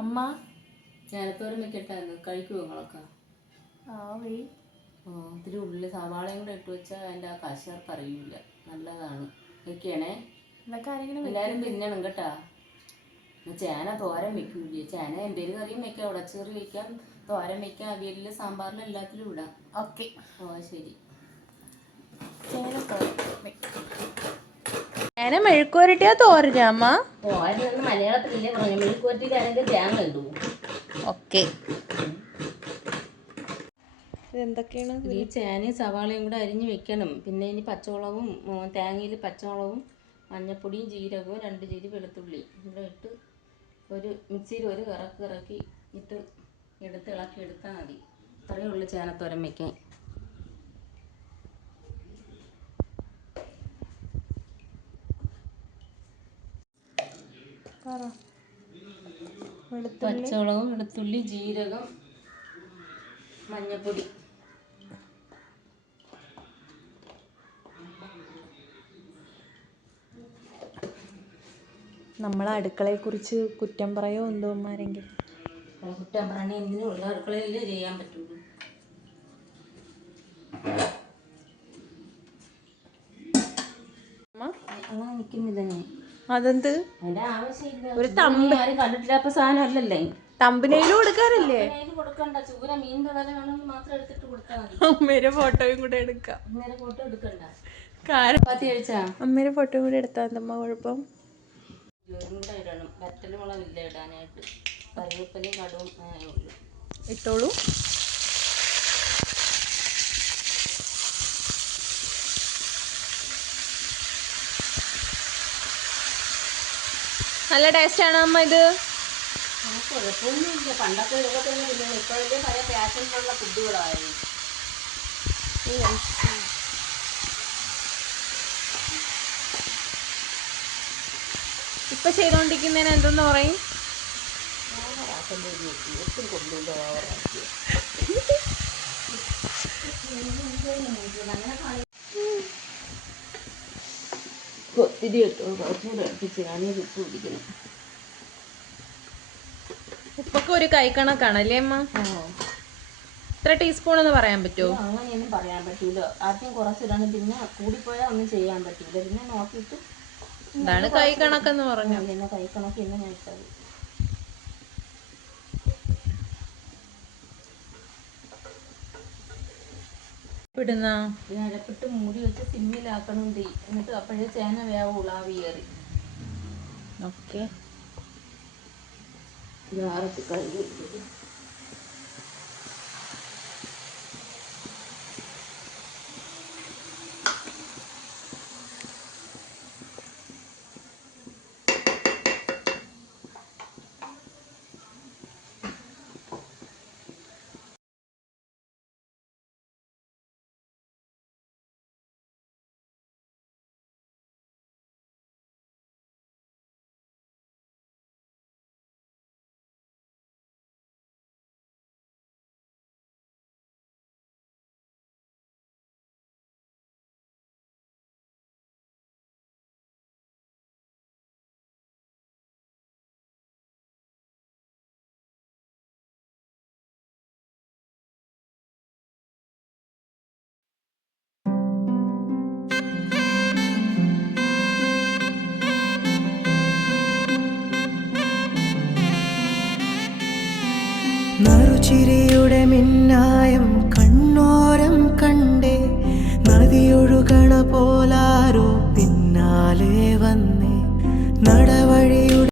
അമ്മ ചേനത്തോരൻ വെക്കട്ടായിരുന്നു. കഴിക്കുമോ നിങ്ങളൊക്കെ? ഇത്തിരി ഉള്ളിൽ സവാളയും കൂടെ ഇട്ട് വെച്ചാൽ അതിൻ്റെ ആ കശർക്ക് അറിയില്ല. നല്ലതാണ്. വെക്കണേ. എല്ലാവരും തിന്നണം കേട്ടാ. ചേന തോരൻ വെക്കൂലേ? ചേന എന്തെങ്കിലും കറിയും വെക്കാം. ഉടച്ചേറി വെക്കാം, തോരൻ വെക്കാം, അവിയലിൽ, സാമ്പാറിൽ എല്ലാത്തിലും ഇടാം. ഓക്കെ. ശരി. ചേന മെഴുക്കുവരട്ടിയാ തോരനാ അമ്മ? തോരൻ മലയാളത്തിലല്ലേ പറഞ്ഞു. മെഴുക്കുവരട്ടിയിലാണെങ്കിൽ തേങ്ങ ഇടും. ഓക്കെ. ഇതെന്തൊക്കെയാണ്? ഈ ചേനയും സവാളയും കൂടെ അരിഞ്ഞ് വെക്കണം. പിന്നെ ഇനി പച്ചമുളകും, തേങ്ങയിൽ പച്ചമുളകും, മഞ്ഞപ്പൊടിയും, ജീരകവും, 2 ചിരി വെളുത്തുള്ളി ഇവിടെ ഇട്ട് ഒരു മിക്സിയിൽ ഒരു ഇറക്കി ഇട്ട് ഇളക്കി എടുത്താൽ മതി. അത്രയേ ഉള്ളൂ ചേനത്തോരൻ വയ്ക്കാൻ. പച്ചമുളകും, വെളുത്തുള്ളി, ജീരകം, മഞ്ഞപ്പൊടി. നമ്മളെ അടുക്കളയെ കുറിച്ച് കുറ്റം പറയോ എന്തോ അമ്മമാരെങ്കിലും? കുറ്റം പറഞ്ഞ എന്തിനും ഉള്ള അടുക്കളയിലേ ചെയ്യാൻ പറ്റുള്ളൂ. അങ്ങനെ നിൽക്കുന്നില്ല ഞാൻ. അതെന്ത്? അതിന്റെ ആവശ്യമില്ല. ഒരു തമ്പ് ആരും കണ്ടിട്ടില്ലാത്ത സാധനം അല്ലല്ലേ. തമ്പനയിലും കൊടുക്കാറില്ലേ? കൊടുക്കണ്ട. ചൂര മീനിന്റെ തല വേണമെങ്കിൽ മാത്രം എടുത്തിട്ട് കൊടുത്താൽ മതി. അമ്മേരെ ഫോട്ടോയും കൂടെ എടുക്കാം. അമ്മേരെ ഫോട്ടോ എടുക്കണ്ട. അമ്മേരെ ഫോട്ടോയും കൂടെ എടുത്താൽ എന്തമ്മ കുഴപ്പം? ജോലിയും കൂടെ ഇടണം. വറ്റൽമുളകില്ല ഇടാനായിട്ട്. കറിവേപ്പിലയും കടുവും ഉള്ളു. ഇട്ടോളൂ. നല്ല ടേസ്റ്റ് ആണോ അമ്മ ഇത്? കുഴപ്പമൊന്നുമില്ല. പണ്ടൊക്കെ ഇതൊക്കെ തന്നെ പിന്നെ ഇപ്പോഴത്തെ പല പാഷനിലുള്ള ഫുഡുകളായിരുന്നു. ഇപ്പൊ ചെയ്തോണ്ടിരിക്കുന്നതിന് എന്തെന്ന് പറയും? ഒത്തിരി കുറച്ചുകൂടെ അടുപ്പിച്ച് ഞാനത് ഇട്ട് പിടിക്കണം. ഉപ്പൊക്കെ ഒരു കൈക്കണക്കാണല്ലേ അമ്മ? എത്ര ടീസ്പൂൺ എന്ന് പറയാൻ പറ്റുമോ? അങ്ങനെയൊന്നും പറയാൻ പറ്റൂല. ആദ്യം കുറച്ചിടണം, പിന്നെ കൂടിപ്പോയാൽ ഒന്നും ചെയ്യാൻ പറ്റില്ല. പിന്നെ നോക്കിയിട്ട് എന്താണ് കൈക്കണക്കെന്ന് പറഞ്ഞു? പിന്നെ കൈക്കണക്ക് എന്ന് ഞാൻ ഇട്ടത്. അരപ്പിട്ട് മൂടി വെച്ച് സിമ്മിലാക്കണം തീ. എന്നിട്ട് അപ്പോഴേ ചേന വേവുള്ളൂ. ആവി കയറി. ഓക്കെ. ജാറത്ത് കഴുകി. നറുചിരിയുടെ മിന്നായം കണ്ണോരം കണ്ണു